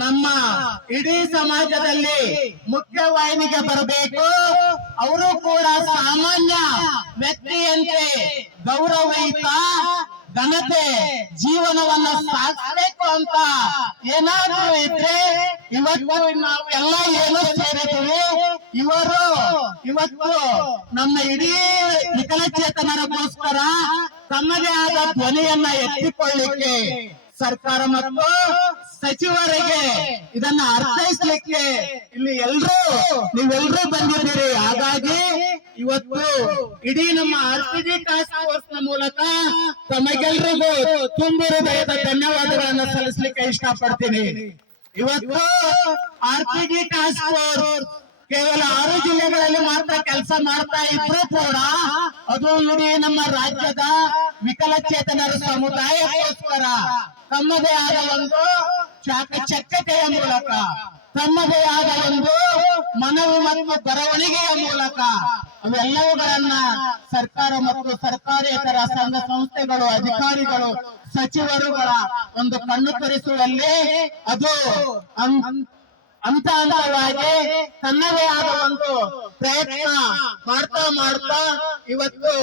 ನಮ್ಮ ಇಡೀ ಸಮಾಜದಲ್ಲಿ ಮುಖ್ಯವಾಹಿನಿಗೆ ಬರಬೇಕು. ಅವರು ಕೂಡ ಸಾಮಾನ್ಯ ವ್ಯಕ್ತಿಯಂತೆ ಗೌರವಯುತ ಘನತೆ ಜೀವನವನ್ನ ಸಾಗಿಸಬೇಕು ಅಂತ ಏನಾದ್ರೂ ಇದ್ರೆ ಇವತ್ತು ನಾವು ಎಲ್ಲ ಏನೋ ಸೇರಿದ್ದೀವಿ. ಇವತ್ತು ನಮ್ಮ ಇಡೀ ವಿಕಲಚೇತನರಿಗೋಸ್ಕರ ತಮ್ಮದೇ ಆದ ಧ್ವನಿಯನ್ನ ಎತ್ತಿಕೊಳ್ಳಿಕ್ಕೆ ಸರ್ಕಾರ ಮತ್ತು ಸಚಿವರಿಗೆ ಇದನ್ನ ಅರ್ಥೈಸ್ಲಿಕ್ಕೆ ಇಲ್ಲಿ ನೀವೆಲ್ಲರೂ ಬಂದಿದ್ದೀರಿ. ಹಾಗಾಗಿ ಇವತ್ತು ಇಡೀ ನಮ್ಮ ಆರ್ಪಿಡಿ ಟಾಸ್ಕ್ ಫೋರ್ಸ್ ನ ಮೂಲಕ ತಮಗೆಲ್ಲರಿಗೂ ತುಂಬು ಹೃದಯದ ಧನ್ಯವಾದಗಳನ್ನ ಸಲ್ಲಿಸಲಿಕ್ಕೆ ಇಷ್ಟಪಡ್ತೀನಿ. ಇವತ್ತು ಆರ್ಪಿಡಿ ಟಾಸ್ಕ್ ಫೋರ್ಸ್ ಕೇವಲ 6 ಜಿಲ್ಲೆಗಳಲ್ಲಿ ಮಾತ್ರ ಕೆಲಸ ಮಾಡ್ತಾ ಇದ್ರು ಕೂಡ ಅದು ಇಡೀ ನಮ್ಮ ರಾಜ್ಯದ ವಿಕಲಚೇತನರ ಸಮುದಾಯಕ್ಕೋಸ್ಕರ ತಮ್ಮದೇ ಆದ ಒಂದು ಚಾಕಚಕ್ಯತೆಯ ಮೂಲಕ, ತಮ್ಮದೇ ಆದ ಒಂದು ಮನವಿ ಮತ್ತು ಬರವಣಿಗೆಯ ಮೂಲಕ ಅವೆಲ್ಲವುಗಳನ್ನ ಸರ್ಕಾರ ಮತ್ತು ಸರ್ಕಾರೇತರ ಸಂಘ ಸಂಸ್ಥೆಗಳು, ಅಧಿಕಾರಿಗಳು, ಸಚಿವರುಗಳ ಒಂದು ಕಣ್ಣು ತರಿಸುವಲ್ಲಿ ಅದು ಹಂತವಾಗಿ ತನ್ನದೇ ಆದ ಒಂದು ಪ್ರಯತ್ನ ಮಾಡ್ತಾ ಇವತ್ತು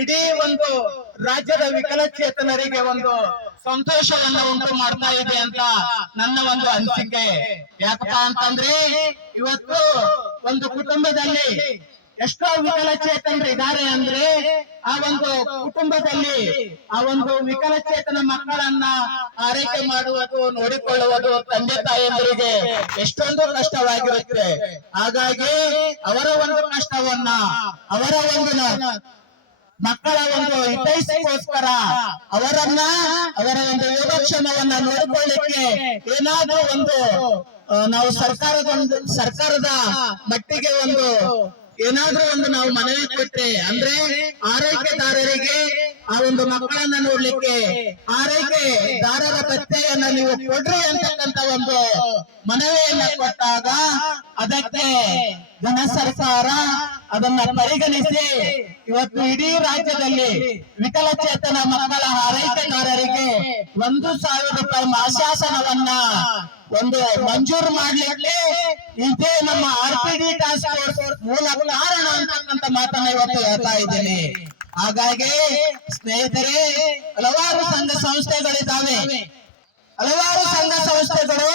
ಇಡೀ ಒಂದು ರಾಜ್ಯದ ವಿಕಲಚೇತನರಿಗೆ ಒಂದು ಸಂತೋಷವನ್ನ ಉಂಟು ಮಾಡ್ತಾ ಇದೆ ಅಂತ ನನ್ನ ಒಂದು ಅನಿಸಿಕೆ. ಯಾಕಪ್ಪ ಅಂತಂದ್ರೆ ಇವತ್ತು ಒಂದು ಕುಟುಂಬದಲ್ಲಿ ಎಷ್ಟೋ ವಿಕಲಚೇತನರು ಇದ್ದಾರೆ ಅಂದ್ರೆ ಆ ಒಂದು ಕುಟುಂಬದಲ್ಲಿ ಆ ಒಂದು ವಿಕಲಚೇತನ ಮಕ್ಕಳನ್ನ ಆರೈಕೆ ಮಾಡುವುದು, ನೋಡಿಕೊಳ್ಳುವುದು ತಂದೆ ತಾಯಿಯಂದರಿಗೆ ಎಷ್ಟೊಂದು ಕಷ್ಟವಾಗಿರುತ್ತೆ. ಹಾಗಾಗಿ ಅವರ ಒಂದು ಕಷ್ಟವನ್ನ, ಅವರ ಒಂದು ಮಕ್ಕಳ ಒಂದು ಹಿತೈಷಿಗೋಸ್ಕರ ಅವರ ಒಂದು ಯೋಗಕ್ಷೇಮವನ್ನ ನೋಡಿಕೊಳ್ಳಿಕ್ಕೆ ಏನಾದ್ರೂ ಒಂದು ನಾವು ಸರ್ಕಾರದ ಮಟ್ಟಿಗೆ ಏನಾದ್ರೂ ಒಂದು ನಾವು ಮನವಿ ಕೊಟ್ರೆ ಅಂದ್ರೆ ಆರೈಕೆದಾರರಿಗೆ ಆ ಒಂದು ಮಕ್ಕಳನ್ನ ನೋಡ್ಲಿಕ್ಕೆ ಆರೈಕೆದಾರರ ಪತ್ತೆಯನ್ನ ನೀವು ಕೊಡ್ರಿ ಅಂತಕ್ಕಂತ ಒಂದು ಮನವಿಯನ್ನ ಕೊಟ್ಟಾಗ ಅದಕ್ಕೆ ಜನ ಸರ್ಕಾರ ಅದನ್ನ ಪರಿಗಣಿಸಿ ಇವತ್ತು ಇಡೀ ರಾಜ್ಯದಲ್ಲಿ ವಿಕಲಚೇತನ ಮಕ್ಕಳ ಆರೈಕೆದಾರರಿಗೆ 1,000 ರೂಪಾಯಿ ಮಾಸಾಸನವನ್ನ ಒಂದು ಮಂಜೂರು ಮಾಡ್ಲಿಕ್ಕೆ ಇದೇ ನಮ್ಮ ಆರ್ಪಿಡಿ ಟಾಸ್ಕ್ ಫೋರ್ಸ್ ಮೂಲ ಕಾರಣ ಅಂತಕ್ಕಂಥ ಮಾತನ್ನ ಇವತ್ತು ಹೇಳ್ತಾ ಇದ್ದೀನಿ. ಹಾಗಾಗಿ ಸ್ನೇಹಿತರೆ, ಹಲವಾರು ಸಂಘ ಸಂಸ್ಥೆಗಳಿದ್ದಾವೆ. ಹಲವಾರು ಸಂಘ ಸಂಸ್ಥೆಗಳು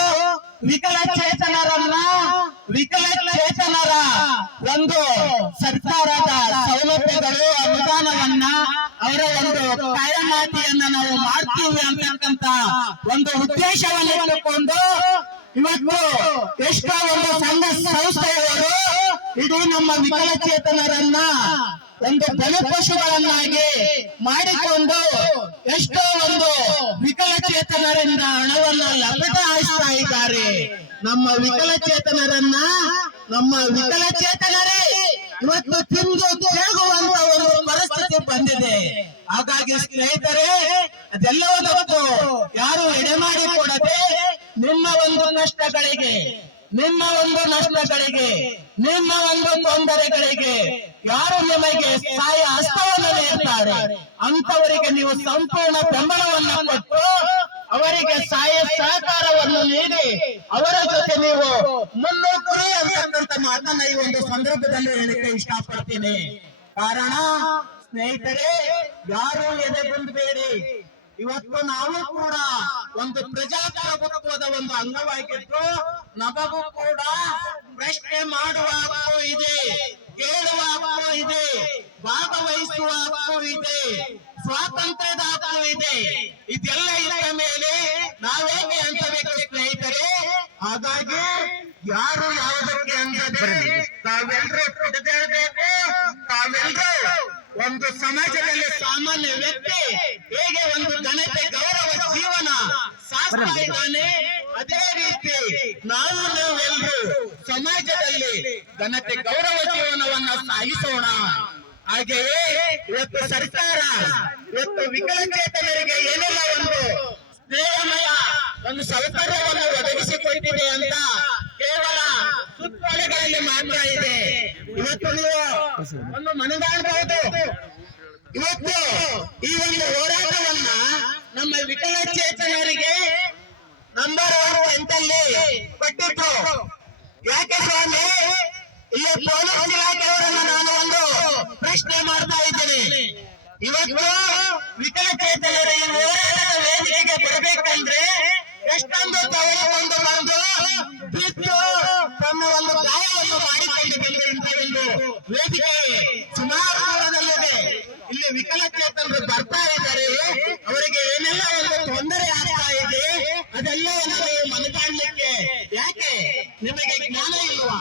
ವಿಕಲಚೇತನರ ಒಂದು ಸರ್ಕಾರದ ಸೌಲಭ್ಯಗಳು, ಅನುದಾನವನ್ನ, ಅವರ ಒಂದು ಕಾಯಮಾತಿಯನ್ನ ನಾವು ಮಾಡ್ತೀವಿ ಅಂತಕ್ಕಂತ ಒಂದು ಉದ್ದೇಶವನ್ನು ಇಟ್ಟುಕೊಂಡು ಇವತ್ತು ಎಷ್ಟೋ ಒಂದು ಸಂಘ ಸಂಸ್ಥೆಗಳು ಇಡೀ ನಮ್ಮ ವಿಕಲಚೇತನರನ್ನ ಒಂದು ಬಲಿಪಶುಗಳನ್ನಾಗಿ ಮಾಡಿಕೊಂಡು ಎಷ್ಟೋ ಒಂದು ವಿಕಲಚೇತನರಿಂದ ಹಣವನ್ನ ಲಪಟ ಹಾಯಿಸ್ತಾ ಇದ್ದಾರೆ. ನಮ್ಮ ವಿಕಲಚೇತನರೇ ಇವತ್ತು ತಿಂದು ತೇಗುವಂತ ಒಂದು ಪರಿಸ್ಥಿತಿ ಬಂದಿದೆ. ಹಾಗಾಗಿ ಸ್ನೇಹಿತರೆ, ಅದೆಲ್ಲವನ್ನೂ ಯಾರು ಎಡೆಮಾಡಿ ಕೊಡದೆ ನಿಮ್ಮ ಒಂದು ನಷ್ಟಗಳಿಗೆ, ನಿಮ್ಮ ಒಂದು ತೊಂದರೆಗಳಿಗೆ ಯಾರು ನಿಮಗೆ ಸಹಾಯ ಹಸ್ತವನ್ನು ನೀಡ್ತಾರೆ ಅಂತವರಿಗೆ ನೀವು ಸಂಪೂರ್ಣ ಬೆಂಬಲವನ್ನ ಕೊಟ್ಟು ಅವರಿಗೆ ಸಹಾಯ ಸಹಕಾರವನ್ನು ನೀಡಿ ಅವರ ಜೊತೆ ನೀವು ಮುನ್ನುಗ್ಗಿ ಅಂತಕ್ಕಂಥ ಮಾತನ್ನ ಈ ಒಂದು ಸಂದರ್ಭದಲ್ಲಿ ಹೇಳಲಿಕ್ಕೆ ಇಷ್ಟಪಡ್ತೀನಿ. ಕಾರಣ ಸ್ನೇಹಿತರೆ, ಯಾರು ಎದೆಗುಂದಬೇಡಿ. ಇವತ್ತು ನಾವು ಕೂಡ ಒಂದು ಪ್ರಜಾಪ್ರಭುತ್ವದ ಒಂದು ಅಂಗವಾಗಿದ್ದು ನಮಗೂ ಕೂಡ ಪ್ರಶ್ನೆ ಮಾಡುವ ಹಕ್ಕು ಇದೆ, ಕೇಳುವ ಹಕ್ಕು ಇದೆ, ಭಾಗವಹಿಸುವ ಹಕ್ಕು ಇದೆ, ಸ್ವಾತಂತ್ರ್ಯದ ಹಕ್ಕು ಇದೆ. ಇದೆಲ್ಲ ಇದ್ದ ಮೇಲೆ ನಾವೇಗೆ ಅಂತಬೇಕು ಸ್ನೇಹಿತರೆ? ಹಾಗಾಗಿ ಯಾರು ಯಾವುದಕ್ಕೆ ಅಂದರೆ ತಾವೆಲ್ಲರೂ ಕುಡಿದೇಳಬೇಕು. ತಾವೆಲ್ಲರೂ ಒಂದು ಸಮಾಜದಲ್ಲಿ ಸಾಮಾನ್ಯ ವ್ಯಕ್ತಿ ಹೇಗೆ ಒಂದು ಘನತೆ, ಗೌರವ ಜೀವನ ಸಾಗಿಸ್ತಾ ಇದ್ದಾನೆ, ಅದೇ ರೀತಿ ನಾವೆಲ್ಲರೂ ಸಮಾಜದಲ್ಲಿ ಘನತೆ, ಗೌರವ ಜೀವನವನ್ನ ಸಾಗಿಸೋಣ. ಹಾಗೆಯೇ ಇವತ್ತು ಸರ್ಕಾರ ವಿಕಲಚೇತನರಿಗೆ ಏನೆಲ್ಲ ಒಂದು ಸ್ನೇಹಮಯ ಒಂದು ಸೌಕರ್ಯವನ್ನು ಒದಗಿಸಿಕೊಟ್ಟಿದೆ ಅಂತ ಕೇವಲ ಸುತ್ತೋಲೆಗಳಲ್ಲಿ ಮಾತ್ರ ಇದೆ. ಇವತ್ತು ನೀವು ಒಂದು ಮನಗಾಣಬಹುದು. ಇವತ್ತು ಈ ಒಂದು ಹೋರಾಟವನ್ನ ನಮ್ಮ ವಿಕಲಚೇತನರಿಗೆ ನಂಬರ್ 1 ಟೆಂಟಲ್ಲಿ ಕೊಟ್ಟಿದ್ದು. ಯಾಕೆ ಸ್ವಾಮಿ, ಇಲ್ಲಿ ಪೊಲೀಸ್ ಇಲಾಖೆಯವರನ್ನ ನಾನು ಒಂದು ಪ್ರಶ್ನೆ ಮಾಡ್ತಾ ಇದ್ದೀನಿ. ಇವತ್ತು ವಿಕಲಚೇತನರ ಈ ಹೋರಾಟದ ವೇದಿಕೆಗೆ ಬರಬೇಕಂದ್ರೆ ಎಷ್ಟೊಂದು ತವರಿಕೊಂಡು ಬಂದು ಬಿದ್ದು ತಮ್ಮ ಒಂದು ಗಾಯವನ್ನು ಮಾಡಿಕೊಂಡು ಬಂದಿರುವಂತ ಒಂದು ವೇದಿಕೆ ಸುಮಾರು ದೂರದಲ್ಲಿದೆ. ಇಲ್ಲಿ ವಿಕಲಚೇತನರು ಬರ್ತಾ ಇದ್ದಾರೆ, ಅವರಿಗೆ ಏನೆಲ್ಲ ಒಂದು ತೊಂದರೆ ಆಗ್ತಾ ಇದೆ ಅದೆಲ್ಲವನ್ನು ನೀವು ಮನಗಾಣಲಿಕ್ಕೆ ಯಾಕೆ ನಿಮಗೆ ಜ್ಞಾನ ಇಲ್ವಾ?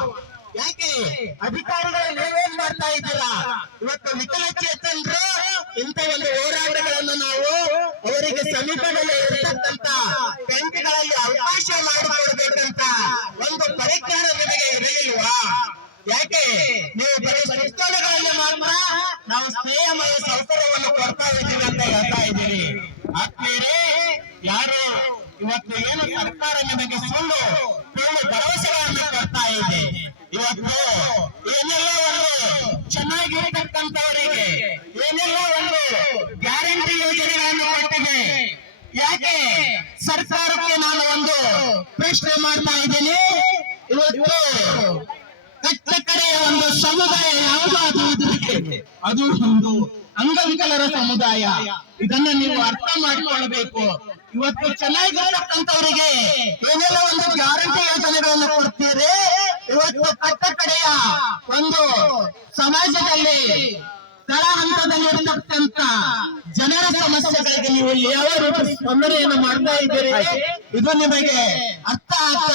ಯಾಕೆ ಅಧಿಕಾರಿಗಳು ನೀವೇನ್ ಮಾಡ್ತಾ ಇದ್ದೀರಾ? ಇವತ್ತು ವಿಕಲಚೇತನರು ಇಂಥ ಒಂದು ಹೋರಾಟಗಳನ್ನು ನಾವು ಅವರಿಗೆ ಸಮೀಪದಲ್ಲಿ ಇರ್ತಕ್ಕಂತ ಟೆಂಟ್ಗಳಲ್ಲಿ ಅವಕಾಶ ಮಾಡಿಕೊಡ್ಬೇಕಂತ ಒಂದು ಪರಿಜ್ಞಾನ ನಿಮಗೆ ಇರಲಿಲ್ವಾ? ಯಾಕೆ ನೀವು ಬರೀ ಸುತ್ತೋಲೆಗಳಲ್ಲಿ ಮಾತ್ರ ನಾವು ಸ್ನೇಹಮಯ ಸೌಕರ್ಯವನ್ನು ಕೊಡ್ತಾ ಇದ್ದೀವಿ ಅಂತ ಹೇಳ್ತಾ ಇದ್ದೀರಿ? ಆತ್ಮೀಯರೇ, ಯಾರು ಇವತ್ತು ಏನು ಸರ್ಕಾರ ನಿಮಗೆ ಸುಳ್ಳು ಭರವಸೆಗಳನ್ನು ಕೊಡ್ತಾ ಇದೆ, ಇವತ್ತು ಏನೆಲ್ಲ ಒಂದು ಚೆನ್ನಾಗಿರ್ತಕ್ಕಂಥವರಿಗೆ ಏನೆಲ್ಲ ಒಂದು ಗ್ಯಾರಂಟಿ ಯೋಜನೆಗಳನ್ನು ಕೊಟ್ಟಿದೆ. ಯಾಕೆ ಸರ್ಕಾರಕ್ಕೆ ನಾನು ಒಂದು ಪ್ರಶ್ನೆ ಮಾಡ್ತಾ ಇದ್ದೀನಿ. ಇವತ್ತು ಕಟ್ಟ ಕಡೆಯ ಒಂದು ಸಮುದಾಯ ಯಾವುದಾದ್ರೂ ಇದ್ರೆ ಅದು ಒಂದು ಅಂಗವಿಕಲರ ಸಮುದಾಯ. ಇದನ್ನ ನೀವು ಅರ್ಥ ಮಾಡಿಕೊಳ್ಳಬೇಕು. ಇವತ್ತು ಚೆನ್ನಾಗಿರ್ತಕ್ಕಂಥವರಿಗೆ ಏನೆಲ್ಲ ಒಂದು ಗ್ಯಾರಂಟಿ ಯೋಜನೆಗಳನ್ನು ಕೊಡ್ತೀರಿ, ಇವತ್ತು ಕಟ್ಟ ಕಡೆಯ ಒಂದು ಸಮಾಜದಲ್ಲಿ ತಳ ಹಂತದಲ್ಲಿ ಇರತಕ್ಕಂತ ಜನರ ಸಮಸ್ಯೆಗಳಿಗೆ ನೀವು ಯಾವ ರೀತಿ ತೊಂದರೆಯನ್ನು ಮಾಡ್ತಾ ಇದ್ದೀರಿ, ಇದು ನಿಮಗೆ ಅರ್ಥ ಆಗ್ತಾ